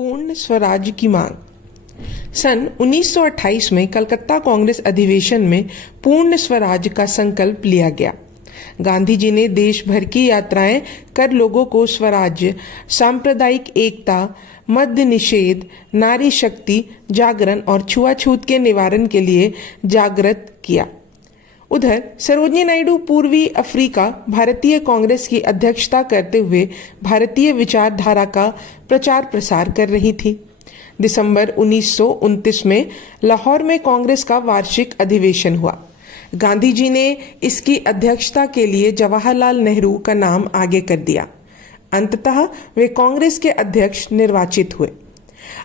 पूर्ण स्वराज की मांग। सन 1928 में कलकत्ता कांग्रेस अधिवेशन में पूर्ण स्वराज का संकल्प लिया गया। गांधी जी ने देश भर की यात्राएं कर लोगों को स्वराज्य, सांप्रदायिक एकता, मद्य निषेध, नारी शक्ति जागरण और छुआछूत के निवारण के लिए जागृत किया। उधर सरोजिनी नायडू पूर्वी अफ्रीका भारतीय कांग्रेस की अध्यक्षता करते हुए भारतीय विचारधारा का प्रचार प्रसार कर रही थी। दिसंबर 1929 में लाहौर में कांग्रेस का वार्षिक अधिवेशन हुआ। गांधी जी ने इसकी अध्यक्षता के लिए जवाहरलाल नेहरू का नाम आगे कर दिया। अंततः वे कांग्रेस के अध्यक्ष निर्वाचित हुए।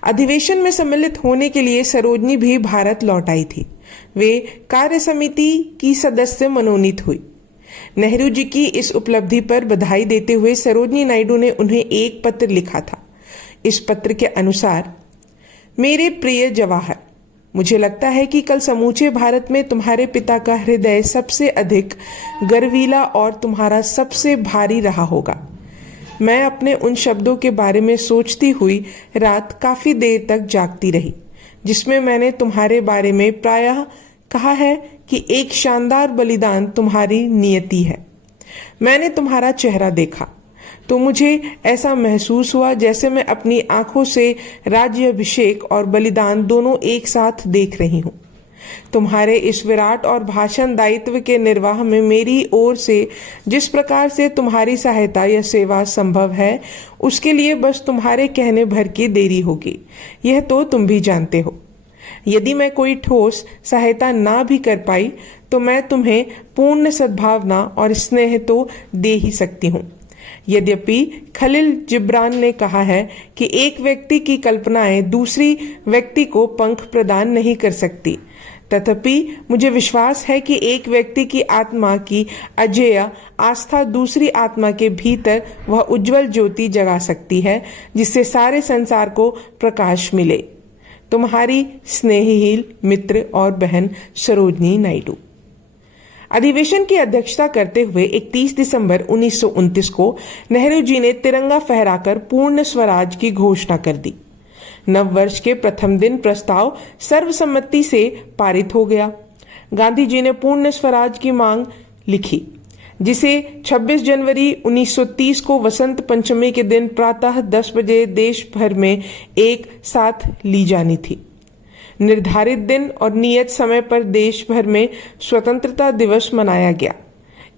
अधिवेशन में सम्मिलित होने के लिए सरोजिनी भी भारत लौट आई थी। वे कार्य समिति की सदस्य मनोनीत हुई। नेहरू जी की इस उपलब्धि पर बधाई देते हुए सरोजिनी नायडू ने उन्हें एक पत्र लिखा था। इस पत्र के अनुसार, मेरे प्रिय जवाहर, मुझे लगता है कि कल समूचे भारत में तुम्हारे पिता का हृदय सबसे अधिक गर्वीला और तुम्हारा सबसे भारी रहा होगा। मैं अपने उन शब्दों के बारे में सोचती हुई रात काफी देर तक जागती रही, जिसमें मैंने तुम्हारे बारे में प्रायः कहा है कि एक शानदार बलिदान तुम्हारी नियति है। मैंने तुम्हारा चेहरा देखा तो मुझे ऐसा महसूस हुआ जैसे मैं अपनी आंखों से राज्याभिषेक और बलिदान दोनों एक साथ देख रही हूँ। तुम्हारे इस विराट और भाषण दायित्व के निर्वाह में मेरी ओर से जिस प्रकार से तुम्हारी सहायता या सेवा संभव है, उसके लिए बस तुम्हारे कहने भर की देरी होगी। यह तो तुम भी जानते हो। यदि मैं कोई ठोस सहायता ना भी कर पाई तो मैं तुम्हें पूर्ण सद्भावना और स्नेह तो दे ही सकती हूँ। यद्यपि खलील जिब्रान ने कहा है कि एक व्यक्ति की कल्पनाएं दूसरी व्यक्ति को पंख प्रदान नहीं कर सकती, तथापि मुझे विश्वास है कि एक व्यक्ति की आत्मा की अजेय आस्था दूसरी आत्मा के भीतर वह उज्जवल ज्योति जगा सकती है जिससे सारे संसार को प्रकाश मिले। तुम्हारी स्नेहहीन मित्र और बहन सरोजिनी नायडू। अधिवेशन की अध्यक्षता करते हुए 31 दिसंबर 1929 को नेहरू जी ने तिरंगा फहराकर पूर्ण स्वराज की घोषणा कर दी। नव वर्ष के प्रथम दिन प्रस्ताव सर्वसम्मति से पारित हो गया। गांधी जी ने पूर्ण स्वराज की मांग लिखी, जिसे 26 जनवरी 1930 को वसंत पंचमी के दिन प्रातः 10 बजे देश भर में एक साथ ली जानी थी। निर्धारित दिन और नियत समय पर देश भर में स्वतंत्रता दिवस मनाया गया।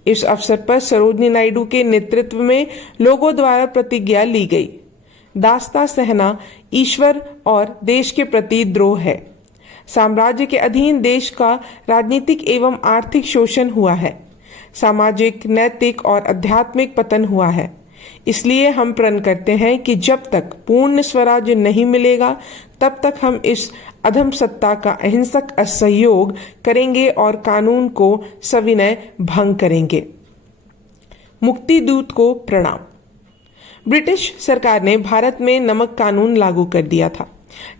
इस अवसर पर सरोजिनी नायडू के नेतृत्व में लोगों द्वारा प्रतिज्ञा ली गई। दास्ता सहना ईश्वर और देश के प्रति द्रोह है। साम्राज्य के अधीन देश का राजनीतिक एवं आर्थिक शोषण हुआ है। सामाजिक, नैतिक और आध्यात्मिक पतन हुआ है। इसलिए हम प्रण करते हैं कि जब तक पूर्ण स्वराज्य नहीं मिलेगा तब तक हम इस अधम सत्ता का अहिंसक असहयोग करेंगे और कानून को सविनय भंग करेंगे। मुक्ति दूत को प्रणाम। ब्रिटिश सरकार ने भारत में नमक कानून लागू कर दिया था,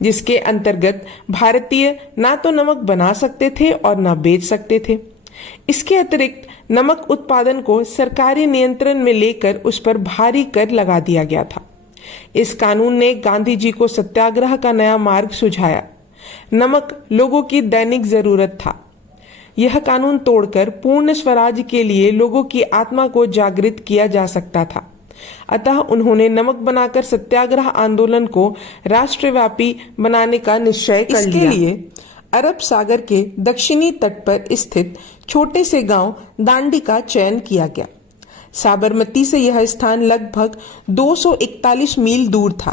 जिसके अंतर्गत भारतीय ना तो नमक बना सकते थे और ना बेच सकते थे। इसके अतिरिक्त नमक उत्पादन को सरकारी नियंत्रण में लेकर उस पर भारी कर लगा दिया गया था। इस कानून ने गांधी जी को सत्याग्रह का नया मार्ग सुझाया। नमक लोगों की दैनिक जरूरत था। यह कानून तोड़कर पूर्ण स्वराज के लिए लोगों की आत्मा को जागृत किया जा सकता था। अतः उन्होंने नमक बनाकर सत्याग्रह आंदोलन को राष्ट्रव्यापी बनाने का निश्चय कर लिया। इसके लिए अरब सागर के दक्षिणी तट पर स्थित छोटे से गांव दांडी का चयन किया गया। साबरमती से यह स्थान लगभग 241 मील दूर था।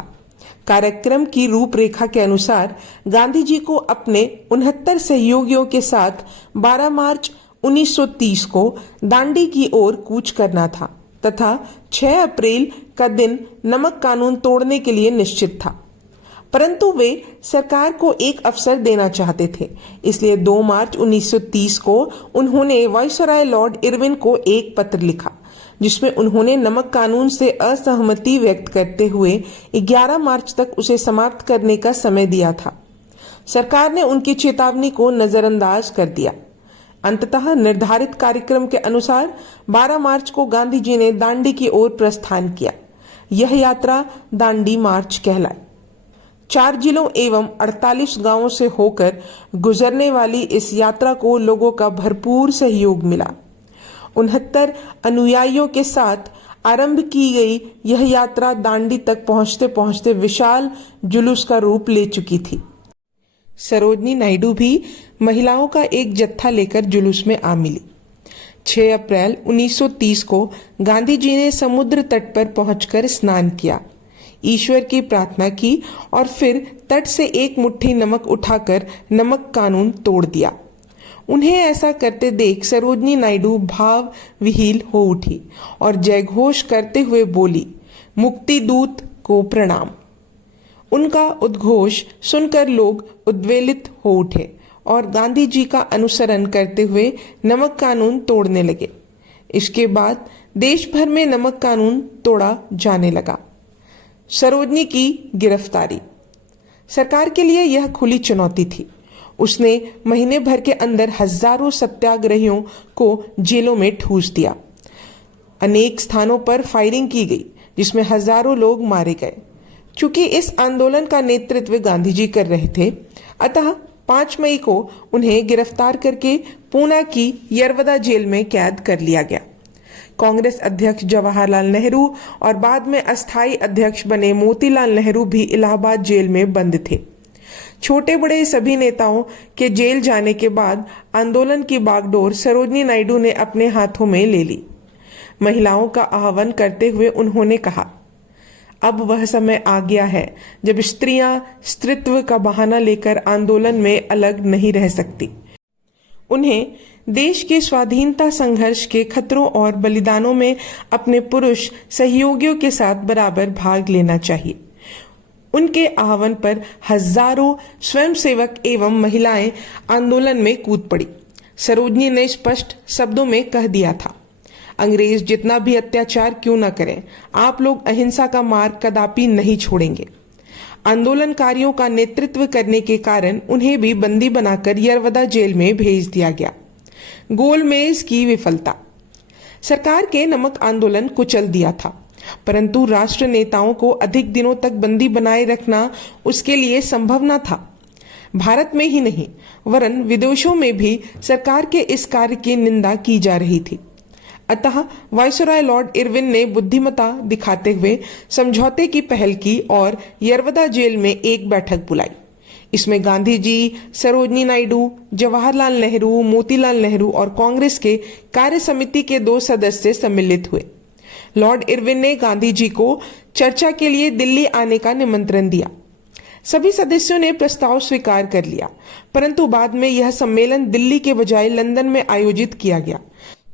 कार्यक्रम की रूपरेखा के अनुसार गांधी जी को अपने 69 सहयोगियों के साथ 12 मार्च 1930 को दांडी की ओर कूच करना था तथा 6 अप्रैल का दिन नमक कानून तोड़ने के लिए निश्चित था। परंतु वे सरकार को एक अवसर देना चाहते थे, इसलिए 2 मार्च 1930 को उन्होंने वायसराय लॉर्ड इरविन को एक पत्र लिखा, जिसमें उन्होंने नमक कानून से असहमति व्यक्त करते हुए 11 मार्च तक उसे समाप्त करने का समय दिया था। सरकार ने उनकी चेतावनी को नजरअंदाज कर दिया। अंततः निर्धारित कार्यक्रम के अनुसार 12 मार्च को गांधी जी ने दांडी की ओर प्रस्थान किया। यह यात्रा दांडी मार्च कहलाई। 4 जिलों एवं 48 गांवों से होकर गुजरने वाली इस यात्रा को लोगों का भरपूर सहयोग मिला। 69 अनुयायियों के साथ आरंभ की गई यह यात्रा दांडी तक पहुंचते पहुंचते विशाल जुलूस का रूप ले चुकी थी। सरोजनी नायडू भी महिलाओं का एक जत्था लेकर जुलूस में आ मिली। 6 अप्रैल 1930 को गांधी जी ने समुद्र तट पर पहुंचकर स्नान किया, ईश्वर की प्रार्थना की और फिर तट से एक मुट्ठी नमक उठाकर नमक कानून तोड़ दिया। उन्हें ऐसा करते देख सरोजनी नायडू भाव विहील हो उठी और जयघोष करते हुए बोली, मुक्ति दूत को प्रणाम। उनका उद्घोष सुनकर लोग उद्वेलित हो उठे और गांधी जी का अनुसरण करते हुए नमक कानून तोड़ने लगे। इसके बाद देश भर में नमक कानून तोड़ा जाने लगा। सरोजनी की गिरफ्तारी सरकार के लिए यह खुली चुनौती थी। उसने महीने भर के अंदर हजारों सत्याग्रहियों को जेलों में ठूस दिया। अनेक स्थानों पर फायरिंग की गई जिसमें हजारों लोग मारे गए। चूंकि इस आंदोलन का नेतृत्व गांधी जी कर रहे थे, अतः 5 मई को उन्हें गिरफ्तार करके पूना की यरवदा जेल में कैद कर लिया गया। कांग्रेस अध्यक्ष जवाहरलाल नेहरू और बाद में अस्थायी अध्यक्ष बने मोतीलाल नेहरू भी इलाहाबाद जेल में बंद थे। छोटे बड़े सभी नेताओं के जेल जाने के बाद आंदोलन की बागडोर सरोजनी नायडू ने अपने हाथों में ले ली। महिलाओं का आह्वान करते हुए उन्होंने कहा, अब वह समय आ गया है जब स्त्रियां स्त्रीत्व का बहाना लेकर आंदोलन में अलग नहीं रह सकती। उन्हें देश के स्वाधीनता संघर्ष के खतरों और बलिदानों में अपने पुरुष सहयोगियों के साथ बराबर भाग लेना चाहिए। उनके आह्वान पर हजारों स्वयंसेवक एवं महिलाएं आंदोलन में कूद पड़ी। सरोजनी ने स्पष्ट शब्दों में कह दिया था, अंग्रेज जितना भी अत्याचार क्यों न करें, आप लोग अहिंसा का मार्ग कदापि नहीं छोड़ेंगे। आंदोलनकारियों का नेतृत्व करने के कारण उन्हें भी बंदी बनाकर यरवदा जेल में भेज दिया गया। गोलमेज की विफलता सरकार के नमक आंदोलन कुचल दिया था, परंतु राष्ट्र नेताओं को अधिक दिनों तक बंदी बनाए रखना उसके लिए संभव न था। भारत में ही नहीं वरन विदेशों में भी सरकार के इस कार्य की निंदा की जा रही थी। अतः वायसराय लॉर्ड इरविन ने बुद्धिमत्ता दिखाते हुए समझौते की पहल की और यरवदा जेल में एक बैठक बुलाई। इसमें गांधी जी, सरोजनी नायडू, जवाहरलाल नेहरू, मोतीलाल नेहरू और कांग्रेस के कार्य समिति के 2 सदस्य सम्मिलित हुए। लॉर्ड इरविन ने गांधी जी को चर्चा के लिए दिल्ली आने का निमंत्रण दिया। सभी सदस्यों ने प्रस्ताव स्वीकार कर लिया, परंतु बाद में यह सम्मेलन दिल्ली के बजाय लंदन में आयोजित किया गया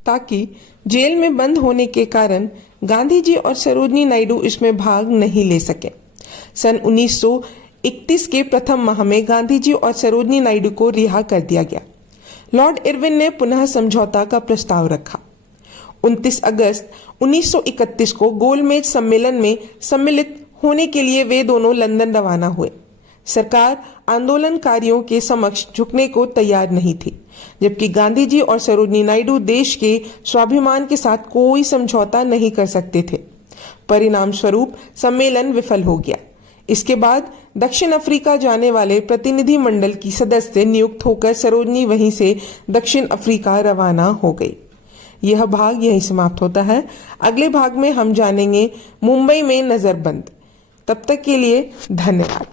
ताकि जेल में बंद होने के कारण गांधी जी और सरोजनी नायडू इसमें भाग नहीं ले सके। सन 1931 के प्रथम माह में गांधी जी और सरोजनी नायडू को रिहा कर दिया गया। लॉर्ड इरविन ने पुनः समझौता का प्रस्ताव रखा। 29 अगस्त 1931 को गोलमेज सम्मेलन में सम्मिलित होने के लिए वे दोनों लंदन रवाना हुए। सरकार आंदोलनकारियों के समक्ष झुकने को तैयार नहीं थी, जबकि गांधी जी और सरोजनी नायडू देश के स्वाभिमान के साथ कोई समझौता नहीं कर सकते थे। परिणाम स्वरूप सम्मेलन विफल हो गया। इसके बाद दक्षिण अफ्रीका जाने वाले प्रतिनिधि मंडल की सदस्य नियुक्त होकर सरोजनी वहीं से दक्षिण अफ्रीका रवाना हो गई। यह भाग यहीं समाप्त होता है। अगले भाग में हम जानेंगे मुंबई में नजरबंद। तब तक के लिए धन्यवाद।